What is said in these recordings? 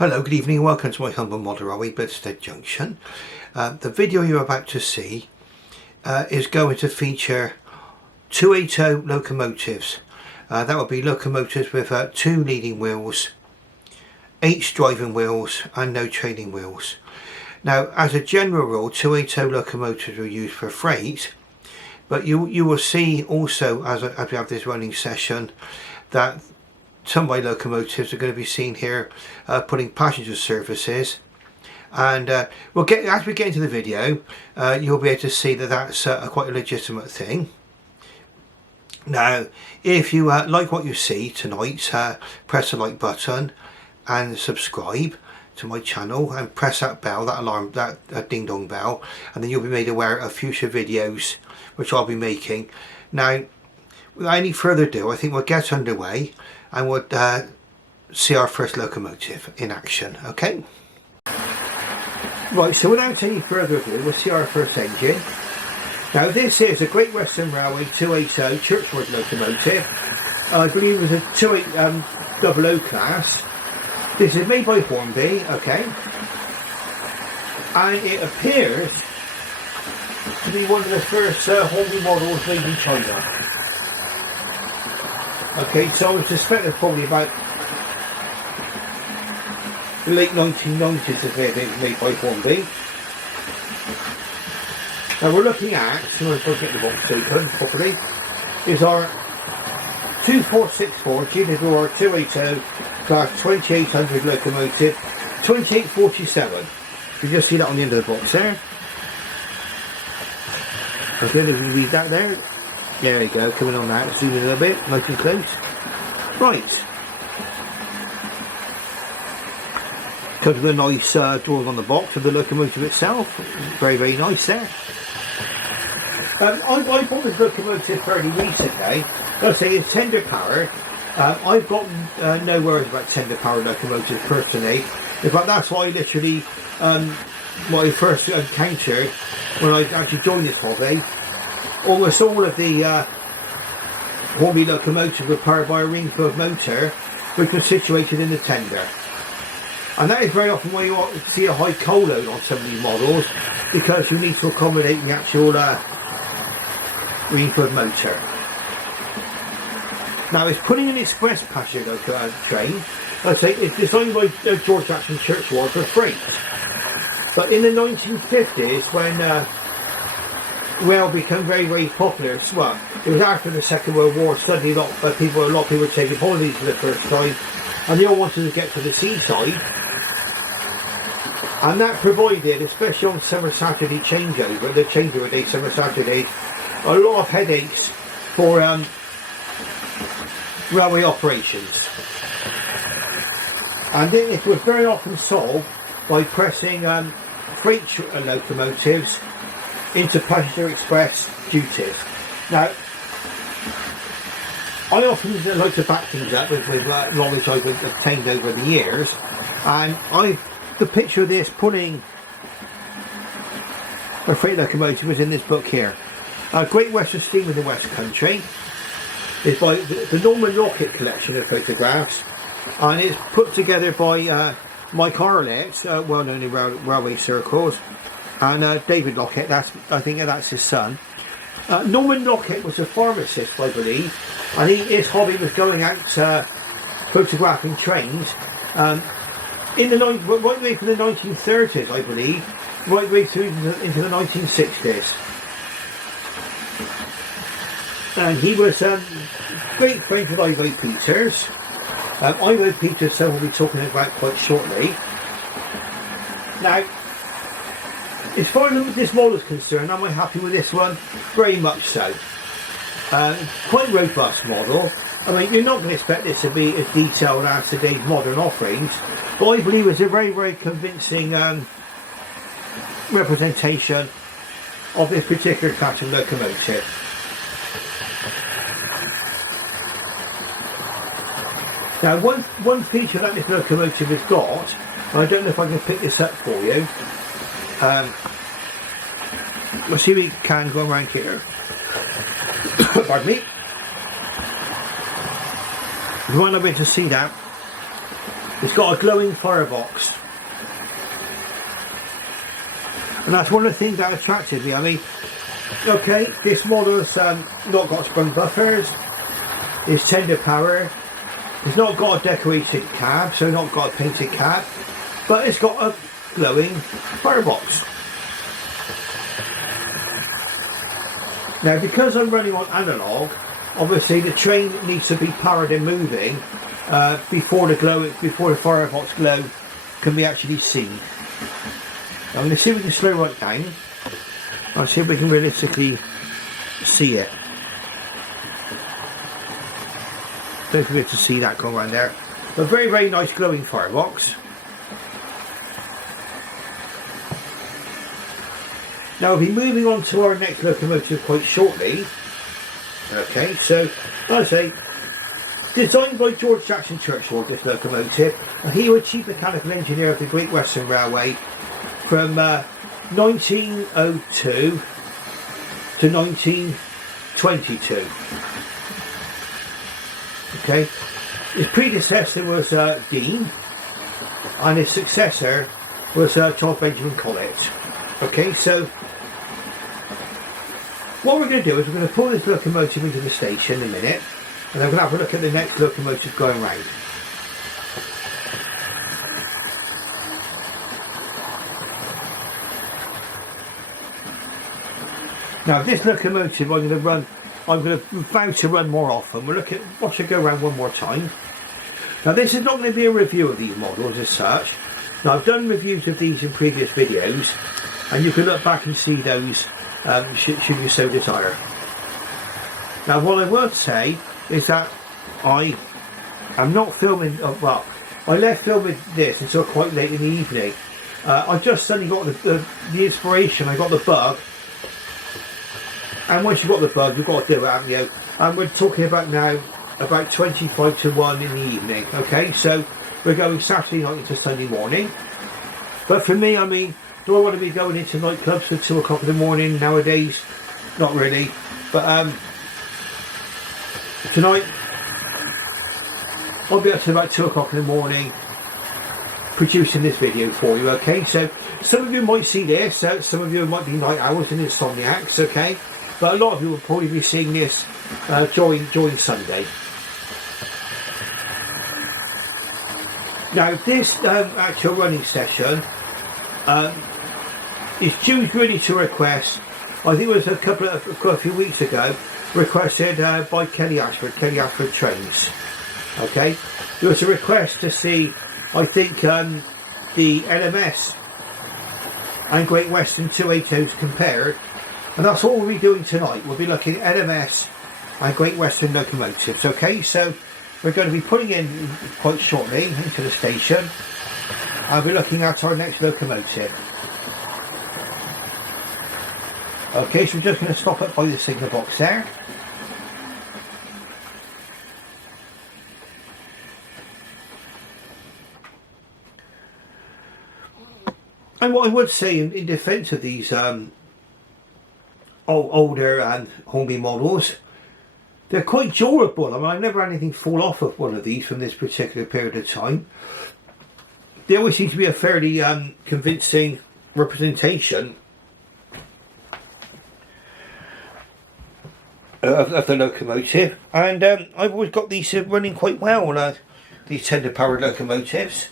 Hello, good evening, welcome to my humble model railway, Bledstead Junction. The video you're about to see is going to feature 280 locomotives. That would be locomotives with 2 leading wheels, 8 driving wheels and no trailing wheels. Now, as a general rule, 280 locomotives are used for freight, but you will see also as we have this running session that some of my locomotives are going to be seen here putting passenger services, and we'll get, as we get into the video, you'll be able to see that that's quite a legitimate thing. Now, if you like what you see tonight, press the like button and subscribe to my channel and press that bell, that alarm, that ding dong bell, and then you'll be made aware of future videos which I'll be making. Now, without any further ado, I think we'll get underway and we'll see our first locomotive in action, okay? Right, so without any further ado, we'll see our first engine. Now, this is a Great Western Railway 280 Churchward locomotive. I believe it was a 28000 class. This is made by Hornby, okay? And it appears to be one of the first Hornby models made in China. Okay, so I would suspect it's probably about the late 1990s if they're made by Hornby. Now we're looking at, so if I get the box open properly, is our 2464 GWR 280 class 2800 locomotive 2847. You just see that on the end of the box there. Okay, let me read that there. There we go, coming on that, zoom in a little bit, nice and close. Right. Comes with a nice drawing on the box of the locomotive itself. Very, very nice there. I bought this locomotive fairly recently. I'll say it's tender powered. I've got no worries about tender powered locomotives personally. In fact, that's why I literally, what I first encountered when I actually joined this hobby. Almost all of the Hornby locomotives were powered by a Ringfield motor, which was situated in the tender. And that is very often why you see a high coal load on some of these models, because you need to accommodate the actual Ringfield motor. Now, it's putting an express passenger train. I say it's designed by George Jackson Churchward for freight. But in the 1950s, when rail became very, very popular. Well, it was after the Second World War. Suddenly, a lot of people were taking holidays for the first time, and they all wanted to get to the seaside. And that provided, especially on summer Saturday changeover, the changeover day, summer Saturday, a lot of headaches for railway operations. And it was very often solved by pressing freight locomotives into passenger express duties. Now, I often like to back things up with knowledge I've obtained over the years, and the picture of this putting a freight locomotive was in this book here. Great Western Steam in the West Country. It's by the Norman Lockett collection of photographs, and it's put together by Mike Arlett, well known in railway circles, and David Lockett. I think that's his son. Norman Lockett was a pharmacist, I believe, and his hobby was going out photographing trains in the right way from the 1930s, I believe, right way through into the 1960s. And he was great friends with Ivo Peters. Ivo Peters, so we'll be talking about quite shortly. Now, as far as this model is concerned, am I happy with this one? Very much so. Quite robust model. I mean, you're not going to expect this to be as detailed as today's modern offerings, but I believe it's a very, very convincing representation of this particular class of locomotive. Now, one feature that this locomotive has got, and I don't know if I can pick this up for you. Let's see if we can go around here. Pardon me. If you want to be able to see that, It's got a glowing firebox. And that's one of the things that attracted me. I mean, okay, this model has not got sprung buffers, it's tender power, it's not got a decorated cab, so not got a painted cab, but it's got a glowing firebox. Now, because I'm running on analog, obviously the train needs to be powered and moving before the firebox glow can be actually seen. I'm going to see if we can slow right down. I'll see if we can realistically see it. Don't know if we'll be able to see that going around there. A very, very nice glowing firebox. Now we'll be moving on to our next locomotive quite shortly. Okay, so like I say, designed by George Jackson Churchward, this locomotive. He was chief mechanical engineer of the Great Western Railway from 1902 to 1922. Okay, his predecessor was Dean, and his successor was Charles Benjamin Collett. Okay, so what we're going to do is we're going to pull this locomotive into the station in a minute, and then we're going to have a look at the next locomotive going round. Now this locomotive I'm going to vow to run more often. We'll watch it go around one more time. Now this is not going to be a review of these models as such. Now I've done reviews of these in previous videos, and you can look back and see those should you so desire. Now what I will say is that I am not filming, well, I left filming this until quite late in the evening. I just suddenly got the inspiration, I got the bug. And once you've got the bug, you've got to do it, haven't you? And we're talking about now about 25 to 1 in the evening. Okay, so we're going Saturday night into Sunday morning. But for me, I mean, do I want to be going into nightclubs for 2 o'clock in the morning nowadays? Not really. But tonight, I'll be up to about 2 o'clock in the morning producing this video for you. Okay, so some of you might see this, some of you might be night owls and insomniacs. Okay. But a lot of you will probably be seeing this during Sunday. Now this actual running session is due really to request, I think it was a few weeks ago, requested by Kelly Ashford Trains. Okay, there was a request to see, I think, the LMS and Great Western 280s compared. And that's all we'll be doing tonight. We'll be looking at LMS and Great Western locomotives. Okay, so we're going to be putting in quite shortly into the station. I'll be looking at our next locomotive. Okay, so we're just going to stop up by the signal box there. And what I would say in defence of these older and Hornby models, they're quite durable. I mean, I've never had anything fall off of one of these from this particular period of time. They always seem to be a fairly convincing representation of the locomotive, and I've always got these running quite well, these tender powered locomotives.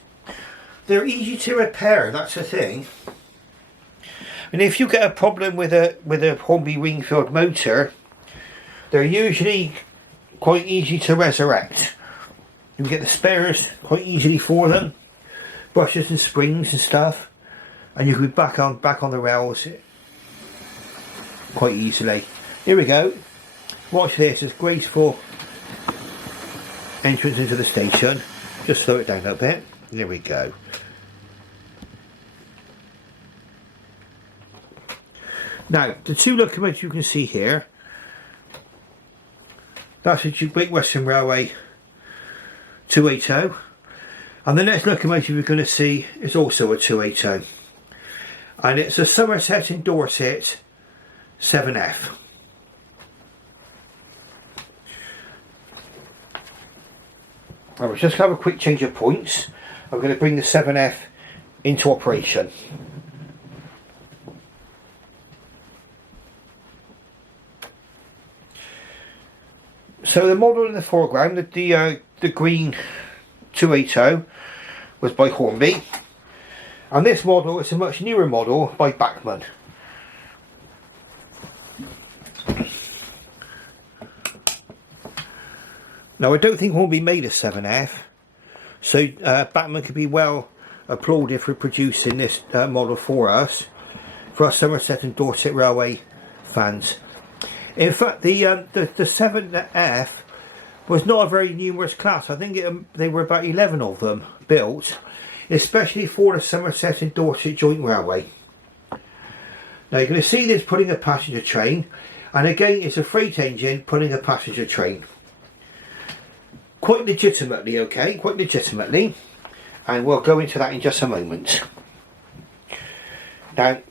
They're easy to repair, that's the thing. And if you get a problem with a Hornby Wingfield motor, they're usually quite easy to resurrect. You can get the spares quite easily for them, brushes and springs and stuff, and you can be back on the rails quite easily. Here we go. Watch this. It's graceful entrance into the station. Just slow it down a little bit. There we go. Now, the two locomotives you can see here, that's a Great Western Railway 280, and the next locomotive you're going to see is also a 280, and it's a Somerset and Dorset 7F. Alright, just have a quick change of points. I'm going to bring the 7F into operation. So the model in the foreground, the green 280, was by Hornby, and this model is a much newer model by Bachmann. Now I don't think Hornby made a 7F, so Bachmann could be well applauded for producing this model for us Somerset and Dorset Railway fans. In fact, the 7F was not a very numerous class. I think there were about 11 of them built, especially for the Somerset and Dorset Joint Railway. Now you're going to see this pulling a passenger train, and again it's a freight engine pulling a passenger train. Quite legitimately, okay, quite legitimately, and we'll go into that in just a moment. Now,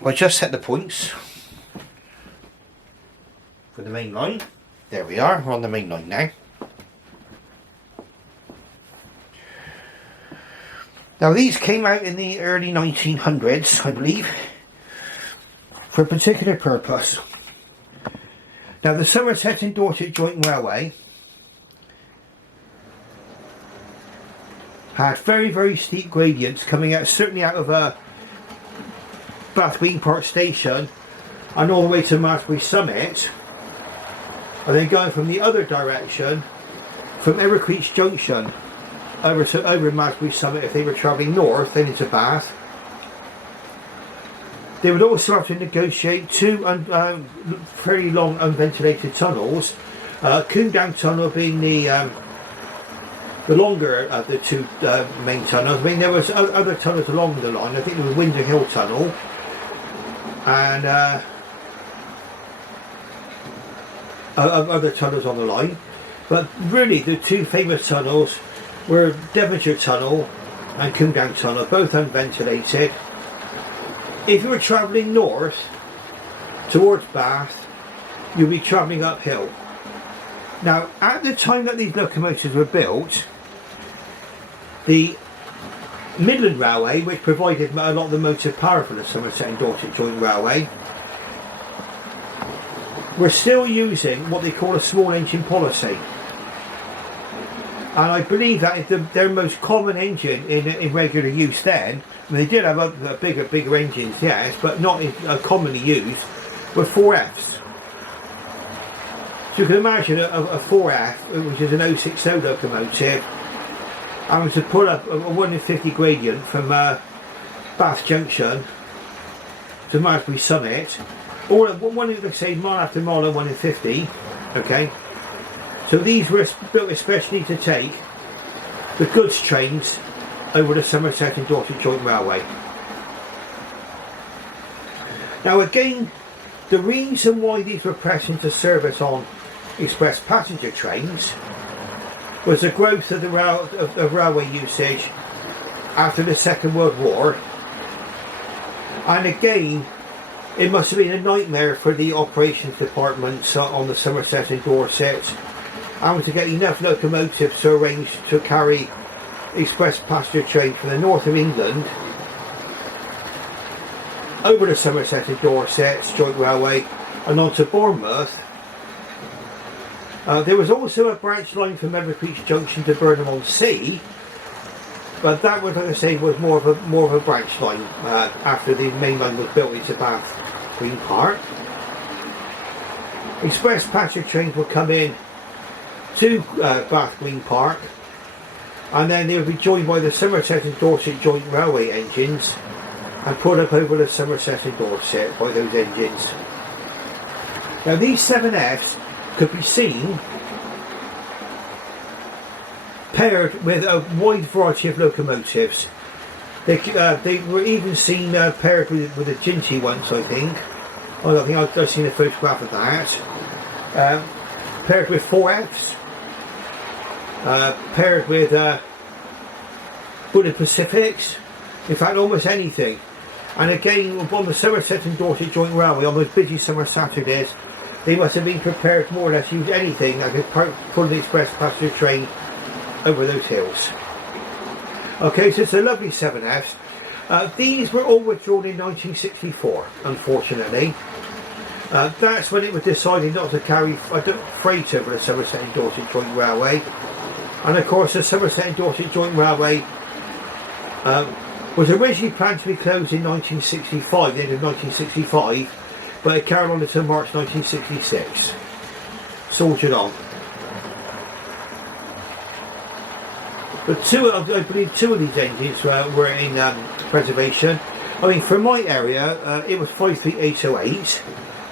we'll just set the points for the main line. There we are, we're on the main line now. Now these came out in the early 1900s, I believe, for a particular purpose. Now the Somerset and Dorset Joint Railway had very, very steep gradients coming out, certainly out of Bath Green Park Station and all the way to Masbury Summit, and then going from the other direction from Evercreech Junction over Masbury Summit if they were travelling north then into Bath. They would also have to negotiate two very long unventilated tunnels, Coombe Down Tunnel being the longer of the two main tunnels. I mean, there was other tunnels along the line. I think there was Windsor Hill Tunnel and other tunnels on the line, but really the two famous tunnels were Devonshire Tunnel and Coombe Down Tunnel, both unventilated. If you were travelling north towards Bath, you'll be travelling uphill. Now, at the time that these locomotives were built, the Midland Railway, which provided a lot of the motive power for the Somerset and Dorset Joint Railway, were still using what they call a small engine policy. And I believe that is their most common engine in regular use then. I mean, they did have other bigger engines, yes, but not commonly used, were 4Fs. So you can imagine a 4F, which is an 060 locomotive, having to pull up a 1 in 50 gradient from Bath Junction to Masbury Summit, or let's say mile after mile at 1 in 50, okay? So these were built especially to take the goods trains over the Somerset and Dorset Joint Railway. Now again, the reason why these were pressed into service on express passenger trains was the growth of the railway usage after the Second World War, and again it must have been a nightmare for the operations departments on the Somerset and Dorset, having to get enough locomotives to arrange to carry express passenger trains from the north of England over the Somerset and Dorset Joint Railway and on to Bournemouth. There was also a branch line from Evercreech Junction to Burnham-on-Sea, but that was, like I say, was more of a branch line after the main line was built into Bath Green Park. Express passenger trains would come in to Bath Green Park, and then they would be joined by the Somerset and Dorset Joint Railway engines and put up over the Somerset and Dorset by those engines. Now these 7Fs could be seen paired with a wide variety of locomotives. They were even seen paired with the Ginty once, I think. I don't think I've seen a photograph of that. Paired with 4Fs. Paired with Bullet Pacifics, in fact almost anything. And again, on the Somerset and Dorset Joint Railway, on those busy summer Saturdays, they must have been prepared more or less to use anything that could pull the express passenger train over those hills. Okay, so it's a lovely 7F. These were all withdrawn in 1964, unfortunately. That's when it was decided not to carry freight over the Somerset and Dorset Joint Railway. And of course the Somerset and Dorset Joint Railway was originally planned to be closed in 1965, the end of 1965, but it carried on until March 1966. Soldiered on. But I believe two of these engines were in preservation. I mean, for my area, it was 53808,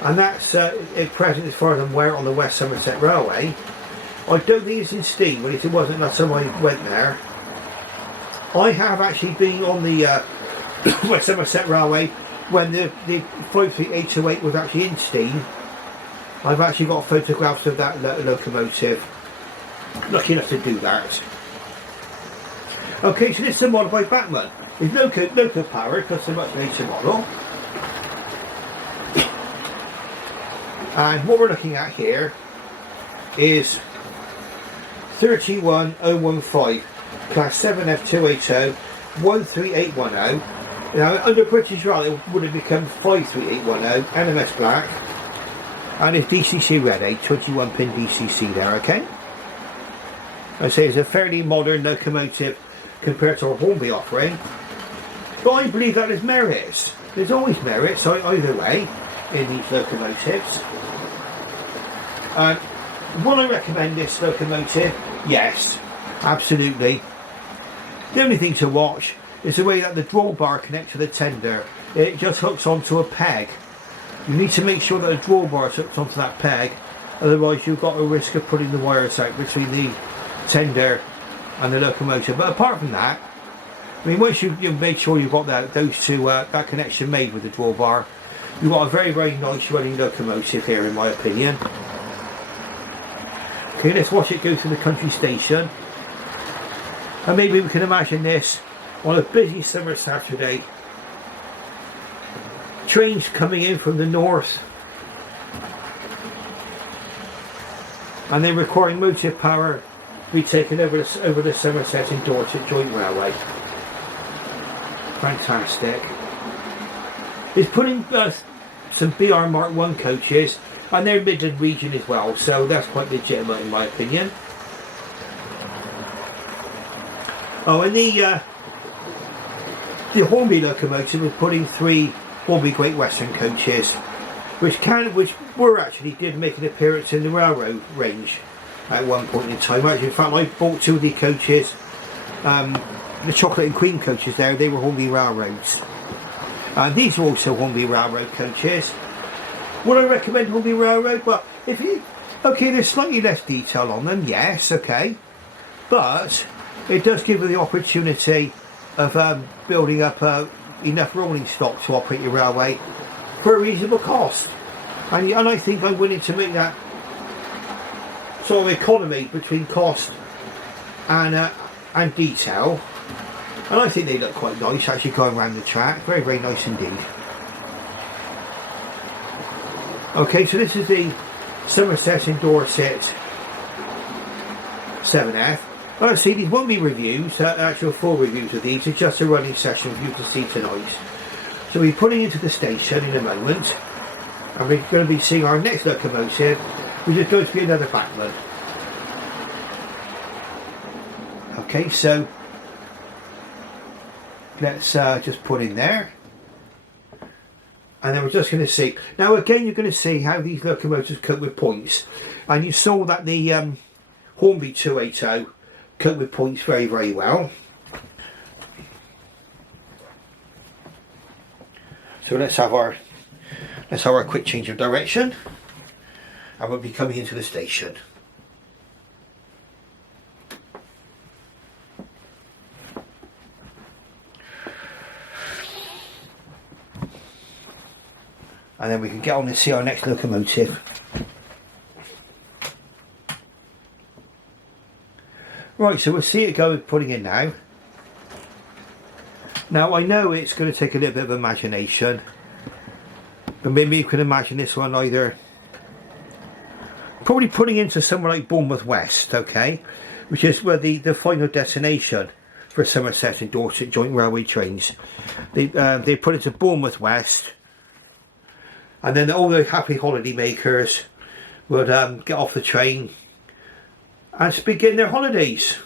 and that's at present as far as I'm aware on the West Somerset Railway. I don't think it's in steam, but it wasn't last time I went there. I have actually been on the West Somerset Railway when the 53808 was actually in steam. I've actually got photographs of that locomotive. Lucky enough to do that. Okay, so this is a model by Bachmann. It's loco power because it's a much later model. And what we're looking at here is 31015 class 7F280 13810. Now under British Rail it would have become 53810 LMS black, and it's DCC ready, 21 pin DCC there. Okay, I say it's a fairly modern locomotive compared to our Hornby offering, but I believe that there's merits. There's always merits either way in these locomotives. Would I recommend this locomotive? Yes, absolutely. The only thing to watch is the way that the drawbar connects to the tender. It just hooks onto a peg. You need to make sure that the drawbar is hooked onto that peg, otherwise you've got a risk of putting the wires out between the tender and the locomotive. But apart from that, I mean, once you've made sure you've got that connection made with the drawbar, you've got a very, very nice running locomotive here, in my opinion. Okay, let's watch it go through the country station, and maybe we can imagine this on a busy summer Saturday. Trains coming in from the north, and then requiring motive power to be taken over the Somerset and Dorset Joint Railway. Fantastic. It's putting some BR Mark 1 coaches, and they're Midland region as well, so that's quite legitimate in my opinion. Oh, and the Hornby locomotive was putting 3 Hornby Great Western coaches, which actually did make an appearance in the railroad range at one point in time. Actually, in fact, I bought 2 of the coaches, the Chocolate and Cream coaches there. They were Hornby Railroads. These are also Hornby Railroad coaches. Would I recommend Hornby Railroad? Well, okay, there's slightly less detail on them, yes, okay, but it does give you the opportunity of building up enough rolling stock to operate your railway for a reasonable cost, and I think I'm willing to make that sort of economy between cost and detail, and I think they look quite nice actually going around the track. Very, very nice indeed. Okay, so this is the Somerset and Dorset 7F. Let's see, these won't be reviews, actual full reviews of these. It's just a running session for you to see tonight. So we're putting into the station in a moment, and we're going to be seeing our next locomotive, which is going to be another Bachmann. Okay, so let's just put in there, and then we're just going to see. Now again, you're going to see how these locomotives cope with points, and you saw that the Hornby 280 cope with points very, very well. So let's have our quick change of direction, and we'll be coming into the station. And then we can get on and see our next locomotive. Right, so we'll see it go putting in now. Now I know it's going to take a little bit of imagination, but maybe you can imagine this one either probably putting into somewhere like Bournemouth West, okay? which is where the final destination for Somerset and Dorset joint railway trains. They put it to Bournemouth West, and then all the happy holiday makers would get off the train and begin their holidays.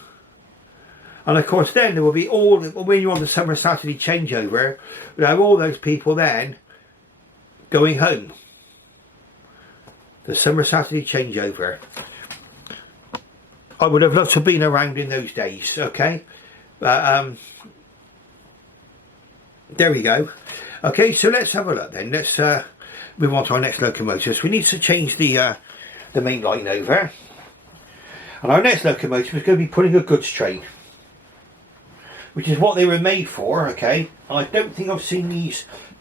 And of course then there will be all, when you're on the summer Saturday changeover, you have all those people then going home. The summer Saturday changeover. I would have loved to have been around in those days, okay? There we go. Okay, so let's have a look then. Let's move on to our next locomotive. We need to change the main line over. And our next locomotive is going to be pulling a goods train, which is what they were made for, okay? And I don't think I've seen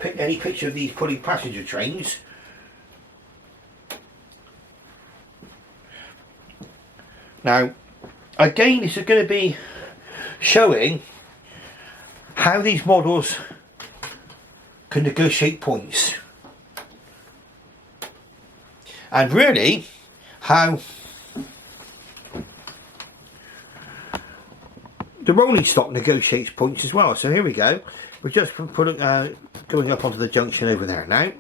any picture of these pulling passenger trains. Now, again, this is going to be showing how these models can negotiate points. And really, how the rolling stock negotiates points as well. So here we go. We're just going up onto the junction over there now.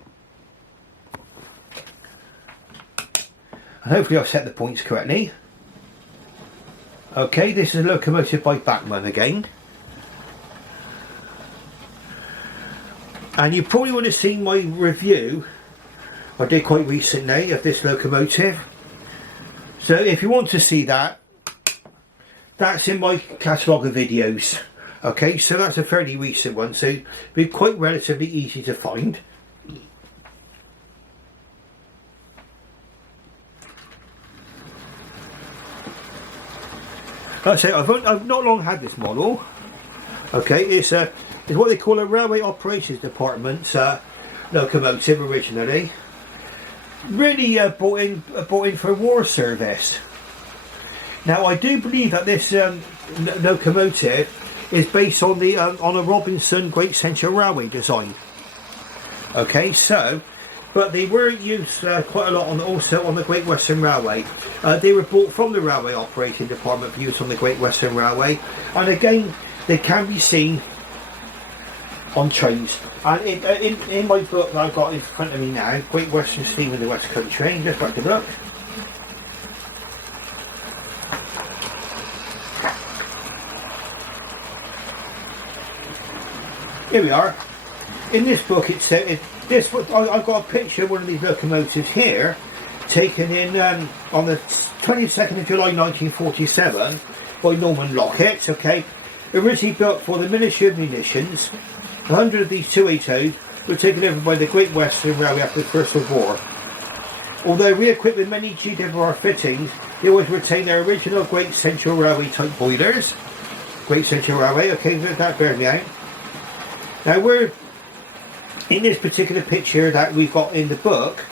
And hopefully I've set the points correctly. Okay, this is a locomotive by Bachmann again. And you probably would have seen my review I did quite recently of this locomotive. So if you want to see that, that's in my catalogue of videos. Okay, so that's a fairly recent one, so it'll be quite relatively easy to find. Like I say, I've not long had this model. Okay, it's what they call a Railway Operations Department locomotive originally. Really bought in for war service. Now I do believe that this locomotive is based on the on a Robinson Great Central Railway design. Okay, so, but they were used quite a lot also on the Great Western Railway. They were bought from the Railway Operating Department for use on the Great Western Railway, and again they can be seen on trains. And in my book that I've got in front of me now, Great Western Steam in the West Country, just back to look. Here we are. In this book, I've got a picture of one of these locomotives here, taken in on the 22nd of July 1947 by Norman Lockett. Okay, originally built for the Ministry of Munitions. 100 of these 280s were taken over by the Great Western Railway after the First World War. Although re-equipped with many GWR fittings, they always retain their original Great Central Railway type boilers. Great Central Railway, okay, that bears me out. Now we're in this particular picture that we've got in the book,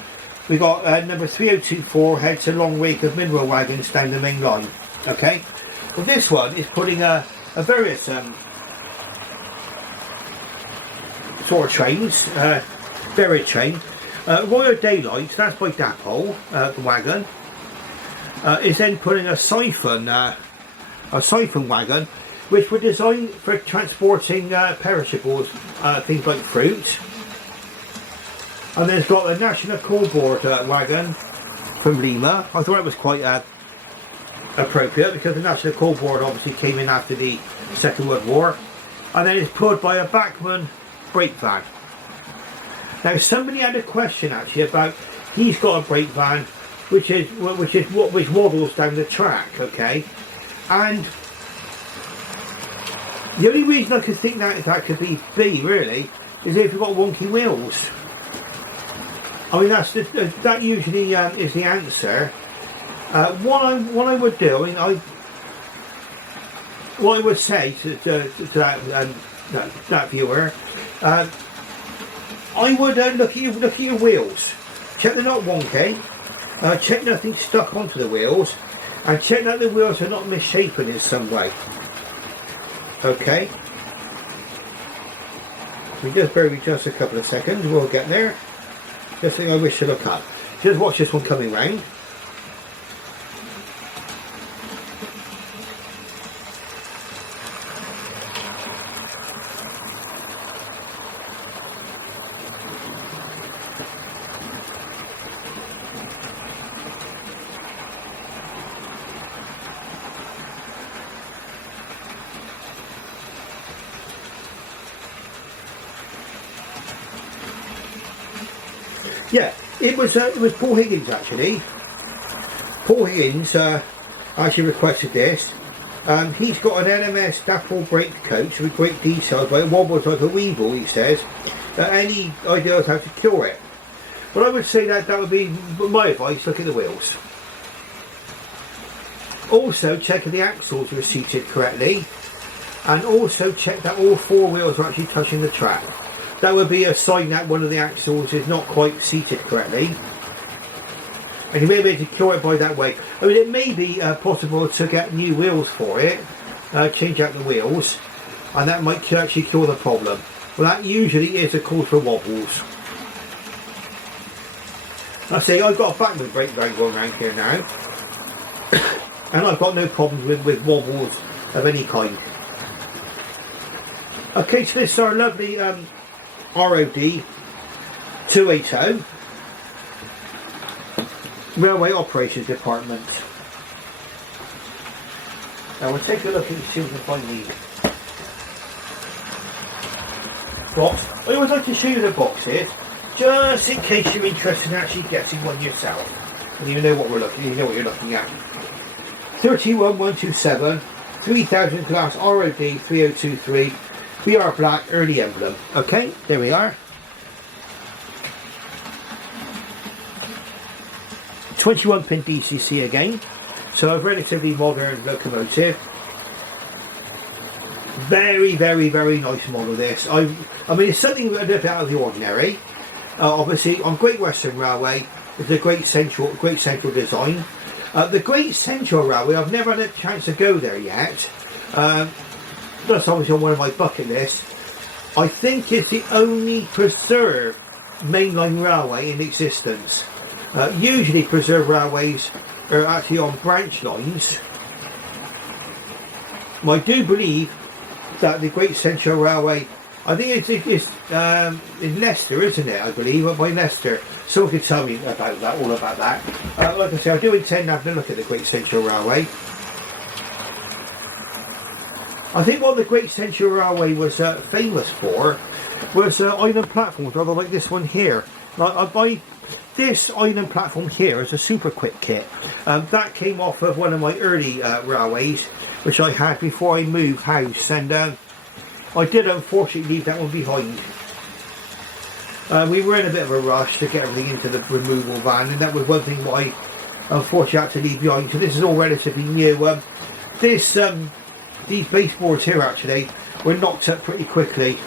we've got number 3024 heads a long wake of mineral wagons down the main line. Okay, well this one is putting a various sort of trains, buried train. Royal Daylight, that's by Dapol, the wagon, is then putting a siphon wagon, which were designed for transporting perishables, things like fruit. And then it's got the National Coal Board wagon from Lima. I thought it was quite appropriate because the National Coal Board obviously came in after the Second World War. And then it's pulled by a Bachmann brake van. Now somebody had a question actually about, he's got a brake van which waddles down the track, okay? And the only reason I could think that could be B really is if you've got wonky wheels. I mean that usually is the answer. What I would do, I mean, what I would say to that viewer, I would look at your wheels, check they're not wonky, check nothing's stuck onto the wheels, and check that the wheels are not misshapen in some way. Okay, we just bear with just a couple of seconds, we'll get there. Just thing I wish to look up. Just watch this one coming round. Yeah, it was Paul Higgins actually. Paul Higgins actually requested this. He's got an LMS dapple brake coach with great details, but it wobbles like a weevil, he says. Any ideas how to cure it? Well, I would say that would be my advice. Look at the wheels. Also check if the axles are seated correctly, and also check that all four wheels are actually touching the track. That would be a sign that one of the axles is not quite seated correctly, and you may be able to cure it by that way. I mean, it may be possible to get new wheels for it, change out the wheels, and that might actually cure the problem. Well, that usually is a cause for wobbles. I say I've got a Bachmann brake van going around here now, and I've got no problems with wobbles of any kind. Okay, so this is our lovely ROD 280 Railway Operations Department. Now we'll take a look and see if we can find the box. I always like to show you the boxes, just in case you're interested in actually getting one yourself. And you know what we're looking, you know what you're looking at. 31127 3000 class ROD 3023 BR black early emblem. Okay, there we are. 21 pin DCC again, so a relatively modern locomotive. Very, very, very nice model this. I mean, it's something a little bit out of the ordinary. Obviously, on Great Western Railway, it's a great central design. The Great Central Railway, I've never had a chance to go there yet. That's obviously on one of my bucket lists. I think it's the only preserved mainline railway in existence. Usually preserved railways are actually on branch lines. I do believe that the Great Central Railway, I think it's in Leicester, isn't it? I believe, by Leicester. Someone could tell me about that, all about that. Like I say, I do intend having a look at the Great Central Railway. I think what the Great Central Railway was famous for was island platforms, rather like this one here. Like I buy this island platform here as a super quick kit. That came off of one of my early railways, which I had before I moved house, and I did unfortunately leave that one behind. We were in a bit of a rush to get everything into the removal van, and that was one thing what I unfortunately had to leave behind. So this is all relatively new. These baseboards here actually were knocked up pretty quickly.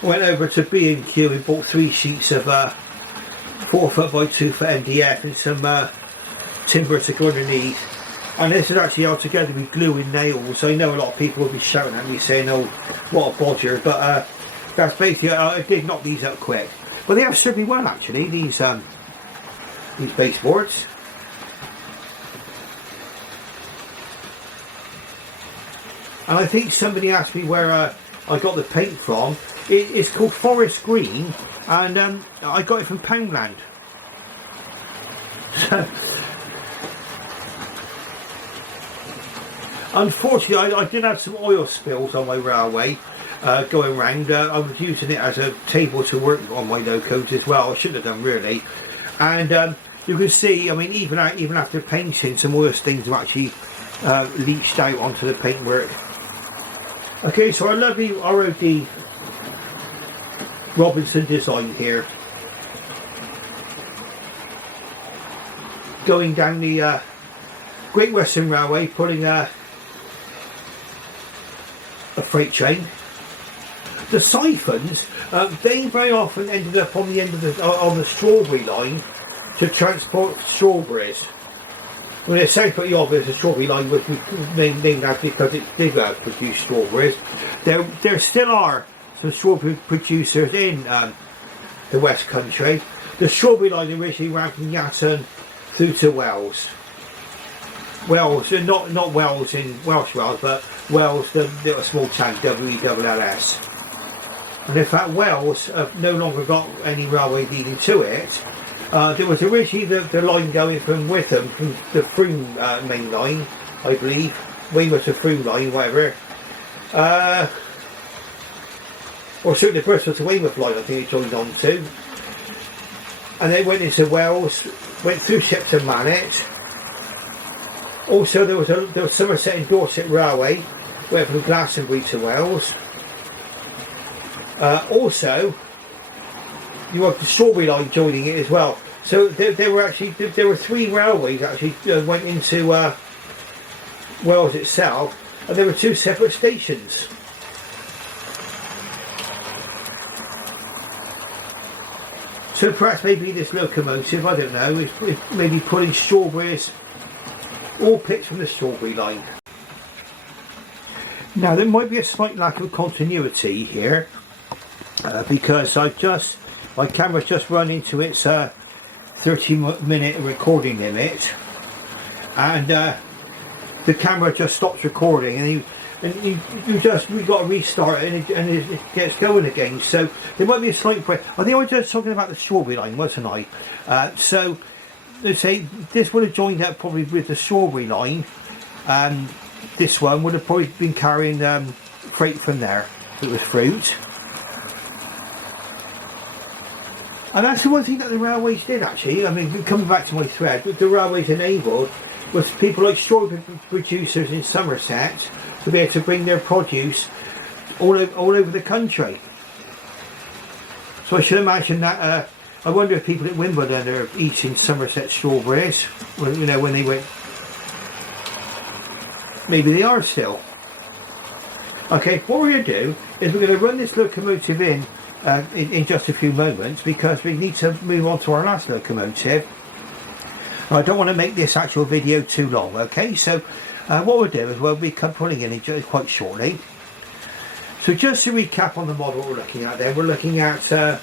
Went over to B&Q and bought 3 sheets of 4 foot by 2 foot MDF and some timber to go underneath. And this is actually all together with glue and nails. I know a lot of people will be shouting at me saying, "Oh, what a bodger!" But that's basically I did knock these up quick. But they have served me well actually. These baseboards. And I think somebody asked me where I got the paint from. It's called Forest Green, and I got it from Poundland. Unfortunately, I did have some oil spills on my railway going round. I was using it as a table to work on my locos as well. I should have done really. And you can see, I mean, even after painting, some oil stains have actually leached out onto the paintwork. Okay, so our lovely ROD Robinson design here. Going down the Great Western Railway, pulling a freight train. The siphons, they very often ended up on the end of the strawberry line to transport strawberries. I mean, it sounds pretty obvious the strawberry line was named after because it did produce strawberries. There still are some strawberry producers in the West Country. The strawberry line originally ran from Yatton through to Wells. Wells, not Wells in Welsh Wells, but Wells, the little small town, WELLS. And in fact, Wells no longer got any railway leading to it. There was originally the line going from Witham, from the Froome main line, I believe. Weymouth to Froome line, whatever. or certainly the Bristol to Weymouth line I think it joined on to. And then went into Wales, went through Shepton Mallet. Also there was Somerset and Dorset Railway, went from Glastonbury to Wales. Also you have the Strawberry line joining it as well. So there were 3 railways actually went into Wales itself, and there were 2 separate stations. So perhaps maybe this locomotive, I don't know, is maybe pulling strawberries, all picked from the Strawberry line. Now there might be a slight lack of continuity here because my camera just run into its 30-minute recording limit, and the camera just stops recording, and we've got to restart it, and it gets going again. So there might be a slight break. I think I was just talking about the Strawberry line, wasn't I? So let's say this would have joined up probably with the Strawberry line, and this one would have probably been carrying freight from there. It was fruit. And that's the one thing that the railways did actually. I mean, coming back to my thread, what the railways enabled was people like strawberry producers in Somerset to be able to bring their produce all over the country. So I should imagine that, I wonder if people at Wimbledon are eating Somerset strawberries, when they went. Maybe they are still. Okay, what we're going to do is we're going to run this locomotive in just a few moments, because we need to move on to our last locomotive. I don't want to make this actual video too long, okay? So what we'll do is we'll be pulling in quite shortly. So just to recap on the model we're looking at there, we're looking at a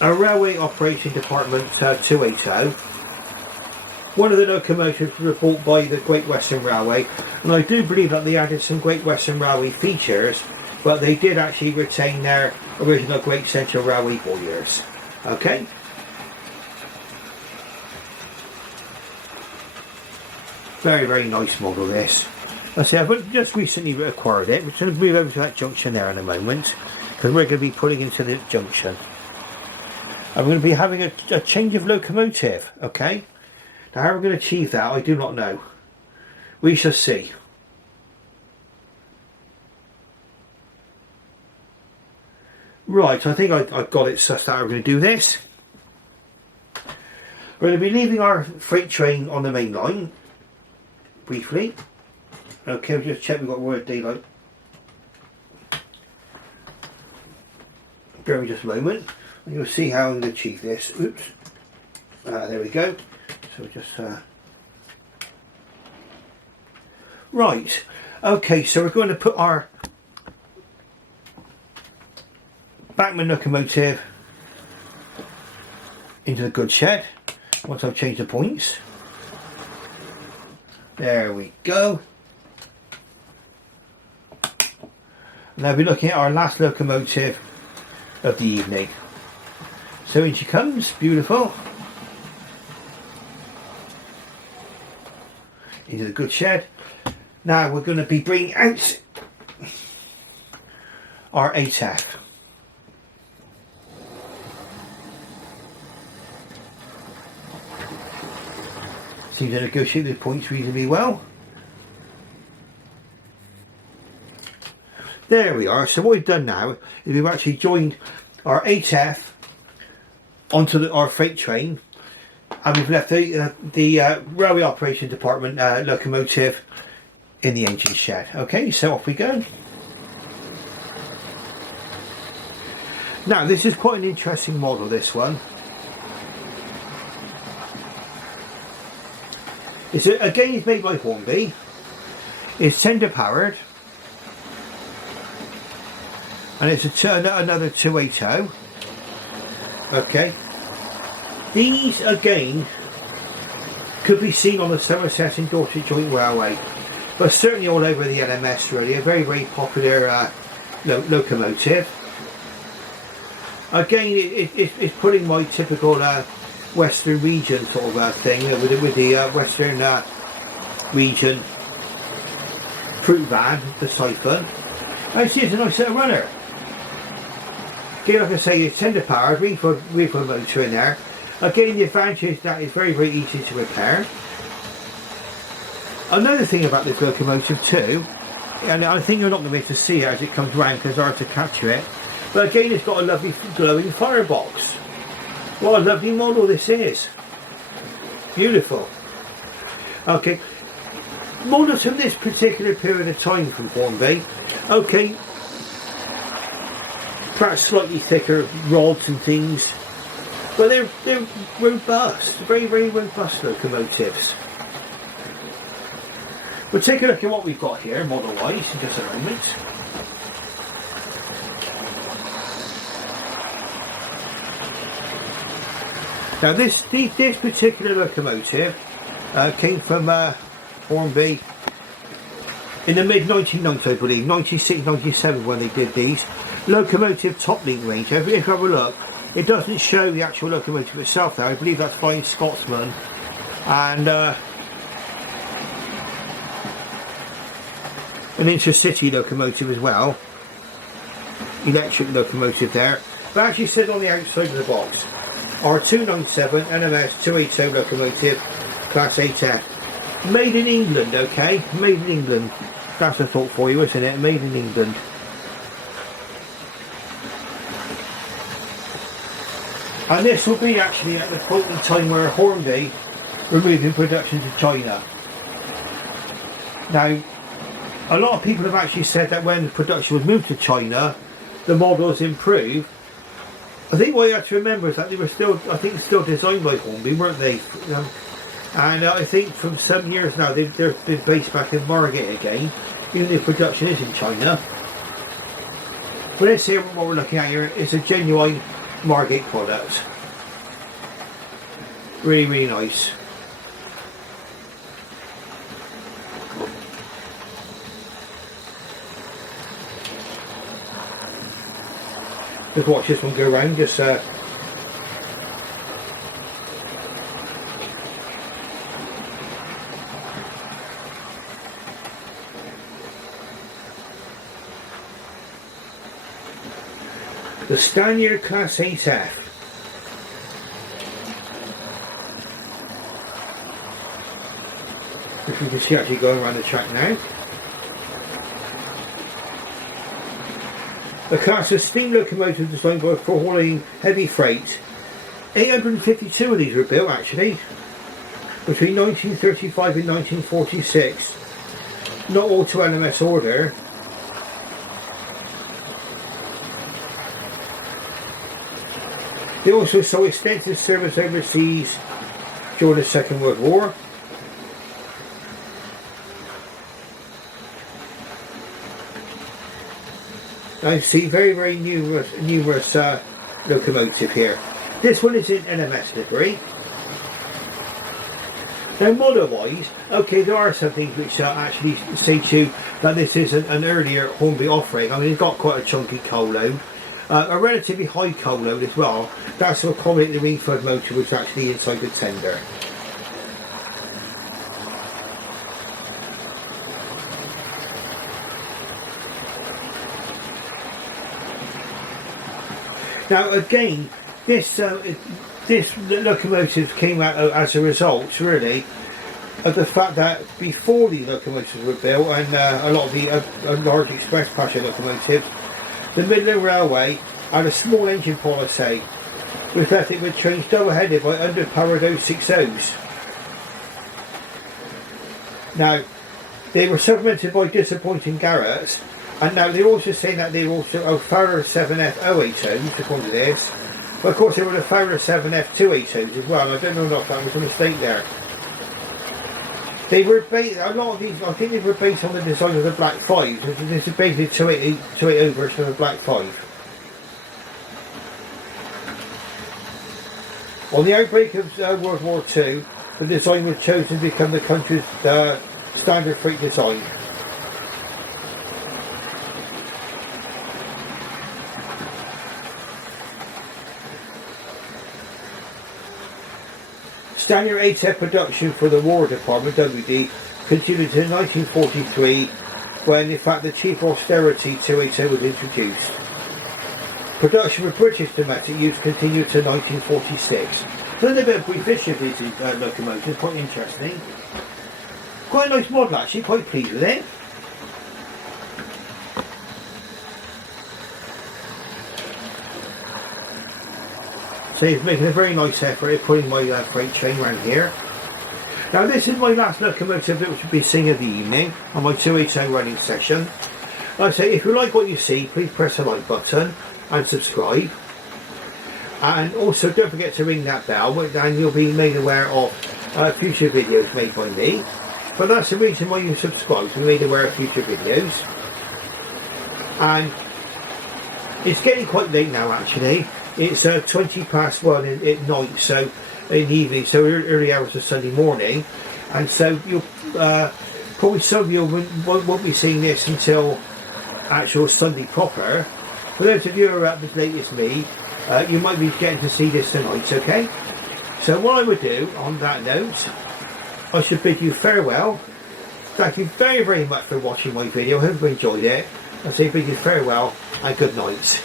Railway Operating Department 280. One of the locomotives was bought by the Great Western Railway, and I do believe that they added some Great Western Railway features, but they did actually retain their original Great Central Railway boilers. Okay? Very, very nice model this. I say I've just recently acquired it. We're going to move over to that junction there in a moment, because we're going to be pulling into the junction. I'm going to be having a change of locomotive, okay? Now how we're going to achieve that, I do not know. We shall see. Right, I think I've got it sussed out. We're going to do this. We're going to be leaving our freight train on the main line, briefly. Okay, we'll just check we've got word daylight. Bear with me just a moment, and you'll see how I'm going to achieve this. Oops. There we go. So just right. Okay, so we're going to put our Bachmann locomotive into the goods shed once I've changed the points. There we go. Now we're looking at our last locomotive of the evening. So in she comes, beautiful. Into the goods shed. Now we're going to be bringing out our ATF. Seems to negotiate the points reasonably well. There we are. So what we've done now is we've actually joined our ATF onto our freight train, and we've left the Railway Operation Department locomotive in the engine shed. Okay, so off we go. Now this is quite an interesting model, this one. Again, it's made by Hornby. It's tender powered, and it's another 280. Okay, these again could be seen on the Somerset and Dorset Joint Railway, but certainly all over the LMS. Really, a very, very popular locomotive. Again, it's putting my typical Western region sort of thing with the Western region fruit van, the siphon. Actually, it's a nice little runner. Okay, like I say, it's tender powered, reefer motor in there. Again, the advantage is that it's very, very easy to repair. Another thing about this locomotive too, and I think you're not going to be able to see it as it comes round because it's hard to capture it, but again it's got a lovely glowing firebox. What a lovely model this is. Beautiful. Okay, models from this particular period of time from Hornby. Okay, perhaps slightly thicker rods and things, but they're robust, very, very robust locomotives. We'll take a look at what we've got here, model-wise, in just a moment. Now this particular locomotive came from Hornby in the mid-1990s, I believe, 96, 97 when they did these. Locomotive top link range. If you have a look, it doesn't show the actual locomotive itself there. I believe that's by Scotsman. And an intercity locomotive as well, electric locomotive there, but actually said on the outside of the box, R297 LMS 280 locomotive, class 8F, made in England. Okay, made in England. That's a thought for you, isn't it? Made in England. And this will be actually at the point in time where Hornby were moving production to China. Now, a lot of people have actually said that when the production was moved to China, the models improved. I think what you have to remember is that they were still, I think, still designed by Hornby, weren't they? And I think from some years now, they're based back in Margate again, even if production is in China. But let's see what we're looking at here. It's a genuine Margate product. Really, really nice. Just watch this one go around, just the Stanier Class 8F. If you can see actually going around the track now. A class of steam locomotive designed for hauling heavy freight. 852 of these were built actually between 1935 and 1946. Not all to LMS order. They also saw extensive service overseas during the Second World War. I see very, very numerous locomotive here. This one is in LMS livery. Now model-wise, okay, there are some things which actually say to you that this is an earlier Hornby offering. I mean, it's got quite a chunky coal load. A relatively high coal load as well. That's to accommodate the reefer motor which is actually inside the tender. Now again, this locomotive came out as a result, really, of the fact that before the locomotives were built, and a lot of the large express passenger locomotives, the Midland Railway had a small engine policy, which left it with trains double-headed by underpowered 060s. Now, they were supplemented by disappointing Garretts, and now they're also saying that they were also a Farrer 7F 080s, according to this. But of course they were the Farrer 7F 280s as well, and I don't know if that was a mistake there. They were based, a lot of these, I think they were based on the design of the Black 5. This is basically 280 version of the Black 5. On the outbreak of World War II, the design was chosen to become the country's standard freight design. Stanier 8F production for the War Department, WD, continued to 1943, when in fact the cheap austerity 280 was introduced. Production with British domestic use continued to 1946. So a little bit of brief history of these locomotives, quite interesting. Quite a nice model actually, quite pleased with it. So he's making a very nice effort at putting my freight train around here. Now this is my last locomotive which will be seen of the evening on my 280 running session. Like I say, if you like what you see, please press the like button and subscribe. And also don't forget to ring that bell and you'll be made aware of future videos made by me. But that's the reason why you subscribe, to be made aware of future videos. And it's getting quite late now actually. It's 20 past 1 at night, so in the evening, so early hours of Sunday morning. And so you'll probably some of you won't be seeing this until actual Sunday proper. For those of you who are up as late as me, you might be getting to see this tonight, okay? So what I would do on that note, I should bid you farewell. Thank you very, very much for watching my video. I hope you enjoyed it. I say bid you farewell and good night.